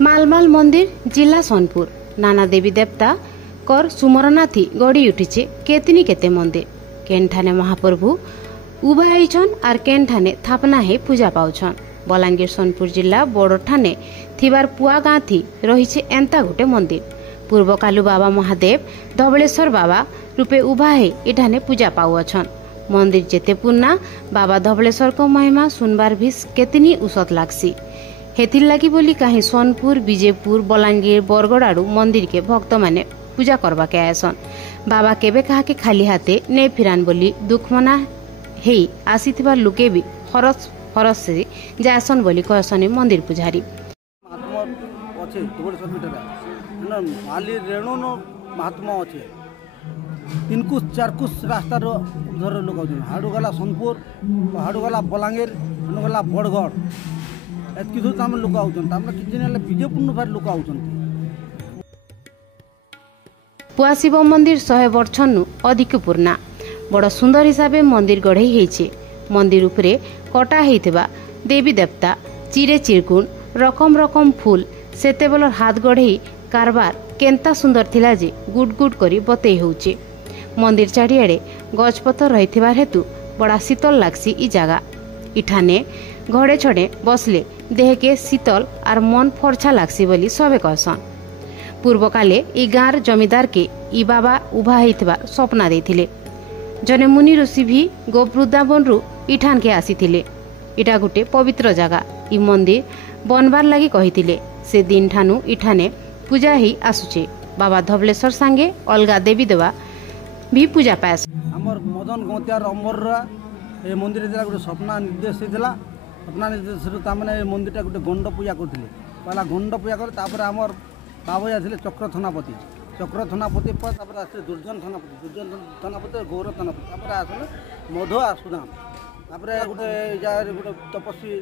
मालमाल मंदिर जिला सोनपुर नाना देवी देवता कर सुमरनाथी गड़ी उठिचे केतनी केते मंदिर केनठाने महाप्रभु उभा आईछन आर केनठाने थापना हे पूजा पाउछन। बलांगीर सोनपुर जिला बड़ठाने थिबार पुआ गाँ थी रही एंता गोटे मंदिर पूर्वकालु बाबा महादेव धवलेश्वर बाबा रूपे उभा हे इठाने पूजा पाउछन। मंदिर जेते पुन्ना बाबा धवलेश्वर को महिमा सुनबार भी केतनी उसत लागसी हेथिर लगी बोली कहीं सोनपुर विजयपुर बलांगीर बरगड़ आड़ू मंदिर के भक्त माने पूजा करवा के आयसन। बाबा केबे कहा के खाली हाथे ने फिरान बोली दुखमना हेई आसीथिबा लुके भी फरस फरस से जायसन बोली कहसन मंदिर पुजारी। महात्मा अच्छे इनकुश चारकुश रास्ता उधर लोक हाड़ू गला सोनपुर हाड़ू गला बलांगीर हाड़ू गला बड़गड़ एतकी दूर ताम लोक आउछन विजयपुर लोक आउछन। पुआ शिव मंदिर 100 वर्षनु अधिक पुरना बड़ सुंदर हिसाबे मंदिर गढ़ई हेइछे। मंदिर उपरे कटा हेइथिबा देवी देवता चिरे चिरकुण रकम रकम फूल सेतेबेलर हाथ गढ़ई कारबार केंता सुंदर थिला जे गुड गुड करी बतई होउछे। मंदिर चारिआडे गछपतर रहिथिबार हेतु बड़ा शीतल लागसी ई जागा। इठाने घड़े छड़े बसले देह के शीतल आर मन फरछा लागसी बोली सबे कहसन। पूर्व काले ई गाँर जमीदार के ई बाबा उभा हेइथिबा सपना देथिले। जने मुनि ऋषि भी गोवृंदावन रु इठान के आसीथिले। इटा गुटे पवित्र जगह ई मंदिर बनबार लगी कहिथिले। से दिन ठानु इठाने पूजा ही आसुचे। बाबा धवलेश्वर सांगे अलगा देवी देवा भी पूजा पास। हमर मदन गौतियार अमर ए मंदिर दिला गुटे सपना निर्देश दिला। सपना निर्देश तामने मंदिरटा गुटे गंड पूजा करथिले। पहला गंड पूजा कर तापर हमर बाबा आथिले चक्र थानापति पर तापर आसे दुर्जन थानापति गौर थानापति तापर आसले मधु आसुदाम तापर गुटे जार गुटे तपस्वी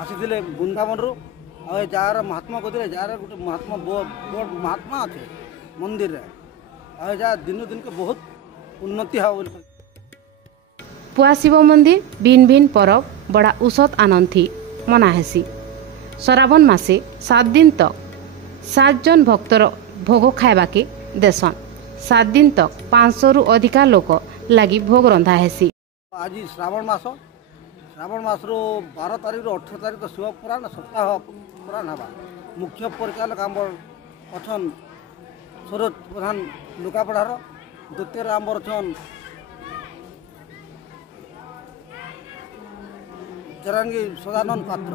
आसीथिले वृंदावन रु आ जार महात्मा कहते जार गुटे महात्मा महात्मा अच्छे मंदिर रे आ जा दिन दिन के बहुत उन्नति हो। पुआ शिव मंदिर भिन्न भिन्न परब बड़ा उसत आनंद थी मना हेसी। श्रावण मासे 7 दिन तक 7 जन भक्तर भोग खाइबा के देसन। 7 दिन तक 500 रु अधिका लोक लगी भोग रंधा हेसी। आज श्रावण मास रो 12 तारीख रो 18 तारीख तो शिव पुराण सप्ताह पुराण हवा मुख्य परिचालक आमर अछन सरोज प्रधान लुकापड़ार द्वितीय आमर अछन जरांगी सदानंद पात्र